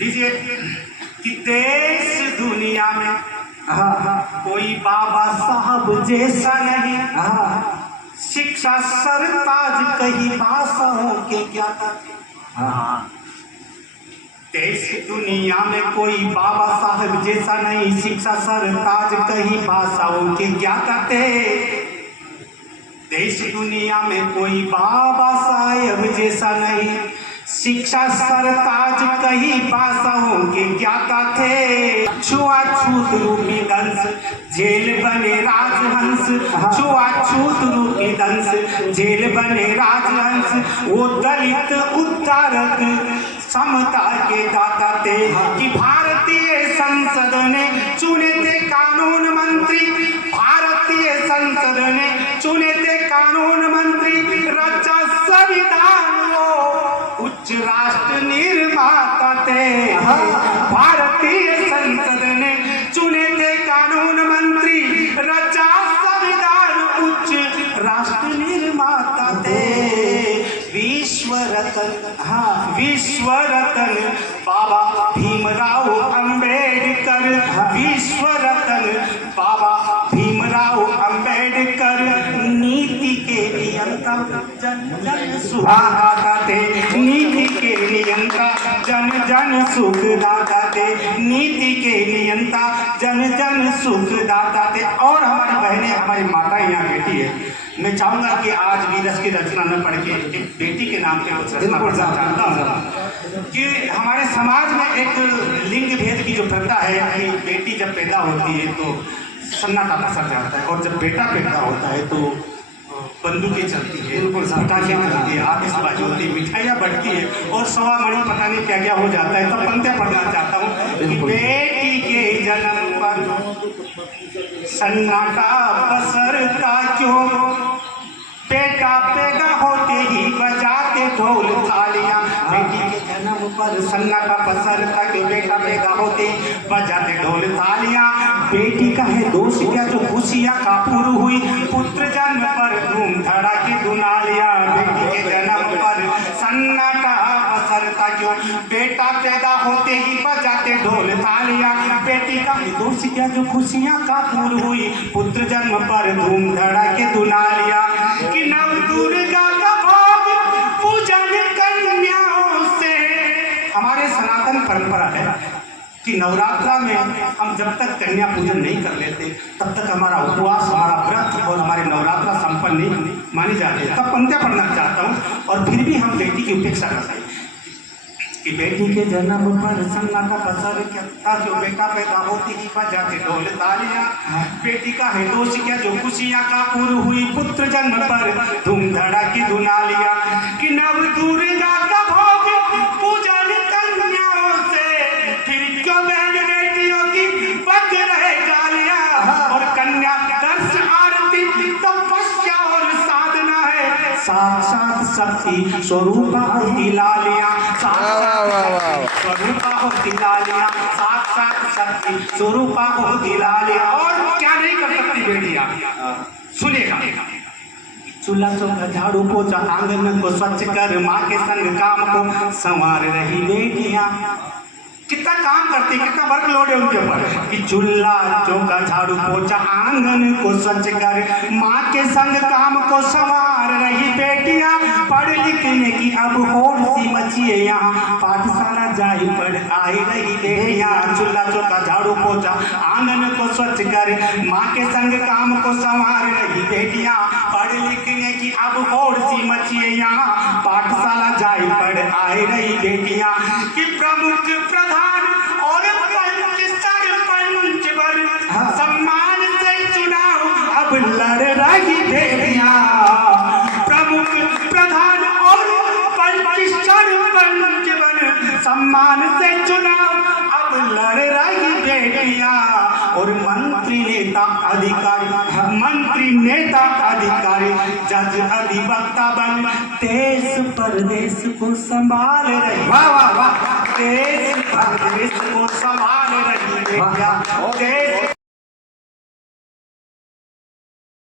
लीजिए कि देश दुनिया में कोई बाबा साहब जैसा नहीं। शिक्षा सरताज कहीं भाषाओं के ज्ञाता थे। देश दुनिया में कोई बाबा साहब जैसा नहीं, शिक्षा सरताज कहीं भाषाओं के ज्ञाता थे। देश दुनिया में कोई बाबा साहब जैसा नहीं, शिक्षा सरताज कहीं भाषाओं के ज्ञाता थे। छुआछूत रूपी दंश जेल बने राजहंस, छुआछूत रूपी दंश जेल बने राजहंस। वो दलित उद्धारक समता के दाता थे कि भारतीय संसद ने चुने थे कानून मंत्री। भारतीय संसद ने चुने थे कानून मंत्री, रचा संविधान वो उच्च राष्ट्र निर्माता थे। भारतीय संसद ने चुने थे कानून मंत्री, रचा संविधान उच्च राष्ट्र निर्माता थे। विश्व रत्न विश्व रत्न बाबा भीमराव अंबेडकर, विश्व रत्न बाबा भीमराव अंबेडकर। नीति के नियंता जन जन सुखदाता थे, नीति के नियंता जन जन सुखदाता थे, नीति के नियंता जन जन सुखदाता थे। और हमारी बहनें, हमारी माता यहाँ बैठी है, मैं चाहूंगा कि आज वीरस की रचना में पढ़ के एक बेटी के नाम पे कुछ रचना पढ़ना चाहता हूँ कि हमारे समाज में एक लिंग भेद की जो प्रथा है कि बेटी जब पैदा होती है तो सन्नाटा पसर जाता है, और जब बेटा पैदा होता है तो बंदूकें चलती है, पटाखे चलती है, आतिशबाजी होती है, मिठाइयाँ बढ़ती है और सवा मणि पता नहीं क्या क्या हो जाता है। तब पंक्तियाँ पढ़ना चाहता हूँ कि बेटी के जन्म पर सन्नाटा पसरता क्यों, बेटा पैदा होते ही बजाते ढोल थालियां। बेटी के जन्म पर सन्नाटा पसरता क्यों, बेटा पैदा होते ही बजाते ढोल थालियां। बेटी का है दोष क्या जो खुशियां कापूर हुई, पुत्र जन्म पर धूम धड़ाके दुनालियां। बेटी के जन्म पर सन्नाटा पसरता क्यों, बेटा पैदा होते ही बजाते ढोल थालियां। बेटी का है दोष क्या जो खुशियां कापूर हुई, पुत्र जन्म पर धूम धड़ाके दुनालियां। कि नव दुर्गा का भोग पूजन कन्याओं से, हमारे सनातन परंपरा है कि नवरात्रा में हम जब तक कन्या पूजन नहीं कर लेते तब तक हमारा उपवास, हमारा व्रत और हमारे नवरात्रा संपन्न नहीं मानी जाती। तब पंक्तियां पढ़ना चाहता हूँ और फिर भी हम बेटी की उपेक्षा करते हैं कि बेटी के जन्म पर सन्नाटा पसर क्या जो, बेटा पैदा होती ही बजाते ढोल तालियां। बेटी का है दोष क्या जो खुशियां कापूर हुई, पुत्र जन्म पर धूम धड़ाकी दुनालियां। कि नव दुर्गा का भोग पूजन कन्याओं से, फिर क्यों बहन बेटियों की बज रहे गालियां। और कन्या दर्श आरती तपस्या और साधना है, साक्षात शक्ति स्वरूपा होती लालियां, स्वरूपा होती लालियां, साक्षात शक्ति स्वरूपा होती लालियां। और क्या नहीं कर सकती बेटियां, सुनिएगा। चूल्हा चौका झाड़ू पोछा आंगन को स्वच्छ कर, माँ के संग काम को संवार रही बेटियां। कितना काम करती, कितना वर्कलोड है उनके ऊपर कि चूल्हा चौका झाड़ू पोछा आंगन को स्वच्छ कर, माँ के संग काम को संवार रही बेटियां। पढ़ लिखने की अब होड़ सी मची है यहाँ, पाठशाला जाई पढ़ आई रही बेटियां। चूल्हा चौका झाड़ू पोछा आंगन को स्वच्छ कर, माँ के संग काम को संवार रही बेटियां। पढ़ लिखने की अब होड़ सी मची है यहाँ, पाठशाला जाई पढ़ आई रही बेटियां। कि प्रमुख प्रधान और सम्मान से चुनाव अब लड़ रही बेटियां। प्रमुख प्रधान और सम्मान से चुनाव अब लड़ रही बेटियां। और मंत्री नेता अधिकारी, मंत्री नेता अधिकारी, जज अधिवक्ता बन देश परदेश को संभाल रही, वाह वाह वाह, देश परदेश को संभाल रही बेटियां।